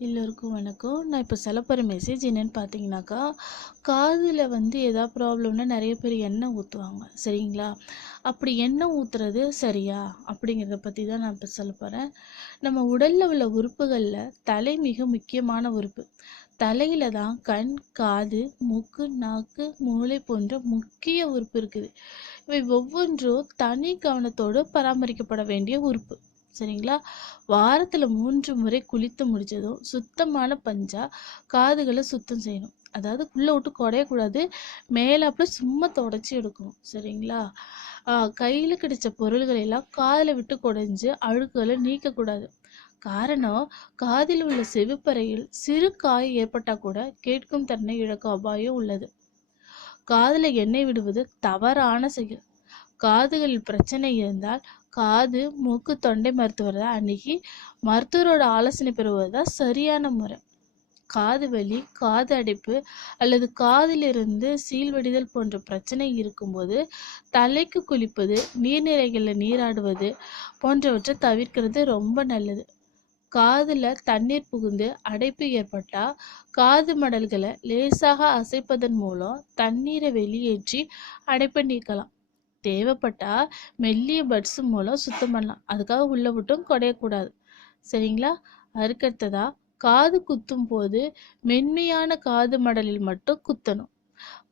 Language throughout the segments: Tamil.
எல்லோருக்கும் வணக்கம். நான் இப்போ சொல்ல போகிற மெசேஜ் என்னென்னு பார்த்தீங்கன்னாக்கா காதில் வந்து எதா ப்ராப்ளம்னா நிறைய பேர் எண்ணெய் ஊற்றுவாங்க சரிங்களா? அப்படி எண்ணெய் ஊற்றுறது சரியா? அப்படிங்கிறத பற்றி தான் நான் இப்போ சொல்ல போகிறேன் நம்ம உடலில் உள்ள உறுப்புகளில் தலை மிக முக்கியமான உறுப்பு. தலையில் தான் கண் காது மூக்கு நாக்கு மூளை போன்ற முக்கிய உறுப்பு இருக்குது. இவை ஒவ்வொன்றும் தனி கவனத்தோடு பராமரிக்கப்பட வேண்டிய உறுப்பு. சரிங்களா? வாரத்தில் மூன்று முறை குளித்து முடிச்சதும் சுத்தமான பஞ்சா காதுகளை சுத்தம் செய்யணும். அதாவது உள்ளே விட்டு குடையக்கூடாது அப்படியே சும்மா தொடச்சி எடுக்கணும். சரிங்களா? கையில் கிடைச்ச பொருள்களை எல்லாம் காதில் விட்டு குடைஞ்சு அழுக்குகளை நீக்கக்கூடாது காரணம் காதில் உள்ள செவிப்பறையில் சிறு காய் ஏற்பட்டால் கூட கேட்கும் தன்னை இழக்கும் அபாயம் உள்ளது. காதில் எண்ணெய் விடுவது தவறான செயல். காதுகளில் பிரச்சனை இருந்தால் காது மூக்கு தொண்டை மருத்துவரை அணுகி மருத்துவரோட ஆலோசனை பெறுவது தான் சரியான முறை. காது வலி காது அடைப்பு அல்லது காதிலிருந்து சீழ்வடிதல் போன்ற பிரச்சனை இருக்கும்போது தலைக்கு குளிப்பது நீர்நிலைகளில் நீராடுவது போன்றவற்றை தவிர்க்கிறது ரொம்ப நல்லது. காதில் தண்ணீர் புகுந்து அடைப்பு ஏற்பட்டால் காது மடல்களை லேசாக அசைப்பதன் மூலம் தண்ணீரை வெளியேற்றி அடைப்பை நீக்கலாம். தேவைப்பட்டா மெல்லிய பட்ஸ் மூலம் சுத்தம் பண்ணலாம். அதுக்காக உள்ள விட்டும் குடையக்கூடாது. சரிங்களா? அதுக்கடுத்ததா காது குத்தும் போது மென்மையான காது மடலில் மட்டும் குத்தணும்.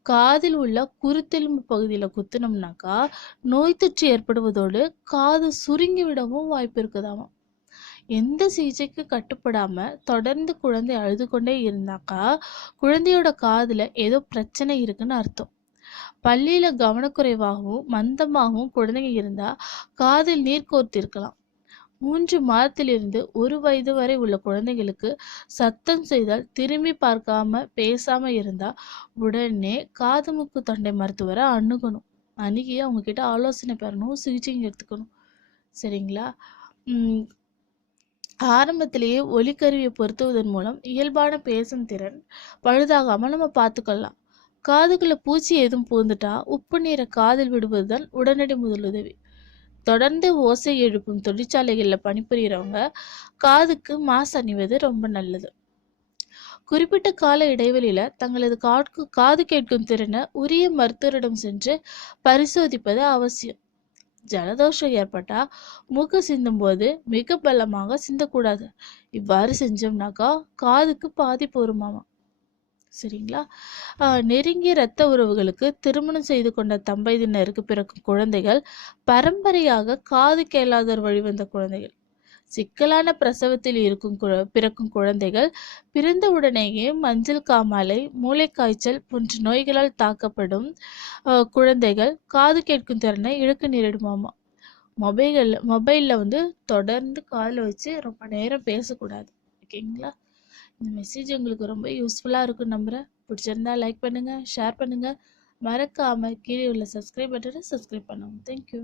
காதில் உள்ள குருத்தெலும்பு பகுதியில் குத்தினோம்னாக்கா நோய் தொற்று ஏற்படுவதோடு காது சுருங்கி விடவும் வாய்ப்பு இருக்குதாமா? எந்த சிகிச்சைக்கு கட்டுப்படாம தொடர்ந்து குழந்தை அழுது கொண்டே இருந்தாக்கா குழந்தையோட காதுல ஏதோ பிரச்சனை இருக்குன்னு அர்த்தம். பள்ளியில கவனக்குறைவாகவும் மந்தமாகவும் குழந்தைங்க இருந்தா காதில் நீர் கோர்த்திருக்கலாம். மூன்று மாதத்திலிருந்து ஒரு வயது வரை உள்ள குழந்தைகளுக்கு சத்தம் செய்தால் திரும்பி பார்க்காம பேசாம இருந்தா உடனே காது மூக்கு தொண்டை மருத்துவரை அணுகணும். அணுகி அவங்க கிட்ட ஆலோசனை பெறணும் சிகிச்சையும் எடுத்துக்கணும். சரிங்களா? உம் ஆரம்பத்திலேயே ஒலிக்கருவியை பொருத்துவதன் மூலம் இயல்பான பேசும் திறன் பழுதாகாம நம்ம பார்த்துக்கலாம். காதுக்குள்ள பூச்சி எதுவும் பூந்துட்டா உப்பு நீரை காதில் விடுவதுதான் உடனடி முதலுதவி தொடர்ந்து ஓசை எழுப்பும் தொழிற்சாலைகளில் பணிபுரியறவங்க காதுக்கு மாஸ் அணிவது ரொம்ப நல்லது. குறிப்பிட்ட கால இடைவெளியில தங்களது காட்கு காது கேட்கும் திறனை உரிய மருத்துவரிடம் சென்று பரிசோதிப்பது அவசியம். ஜலதோஷம் ஏற்பட்டா மூக்கு சிந்தும் போது மிக பலமாக சிந்தக்கூடாது. இவ்வாறு செஞ்சோம்னாக்கா காதுக்கு பாதிப்பு வருமாமா? சரிங்களா? நெருங்கிய இரத்த உறவுகளுக்கு திருமணம் செய்து கொண்ட தம்பதியினருக்கு பிறக்கும் குழந்தைகள் பரம்பரையாக காது கேளாதோர் வழிவந்த குழந்தைகள். சிக்கலான பிரசவத்தில் இருக்கும் பிறக்கும் குழந்தைகள் பிறந்த உடனேயே மஞ்சள் காமாலை மூளைக்காய்ச்சல் போன்ற நோய்களால் தாக்கப்படும் குழந்தைகள் காது கேட்கும் திறனை இழக்க நேரிடுமாமா? மொபைல் மொபைலில் வந்து தொடர்ந்து காதில் வச்சு ரொம்ப நேரம் பேசக்கூடாது. ஓகேங்களா? இந்த மெசேஜ் உங்களுக்கு ரொம்ப யூஸ்ஃபுல்லாக இருக்கும் நம்புகிறேன் பிடிச்சிருந்தா லைக் பண்ணுங்கள் ஷேர் பண்ணுங்கள் மறக்காமல் கீழே உள்ள சப்ஸ்கிரைப் பட்டனை சப்ஸ்கிரைப் பண்ணுங்கள் தேங்க்யூ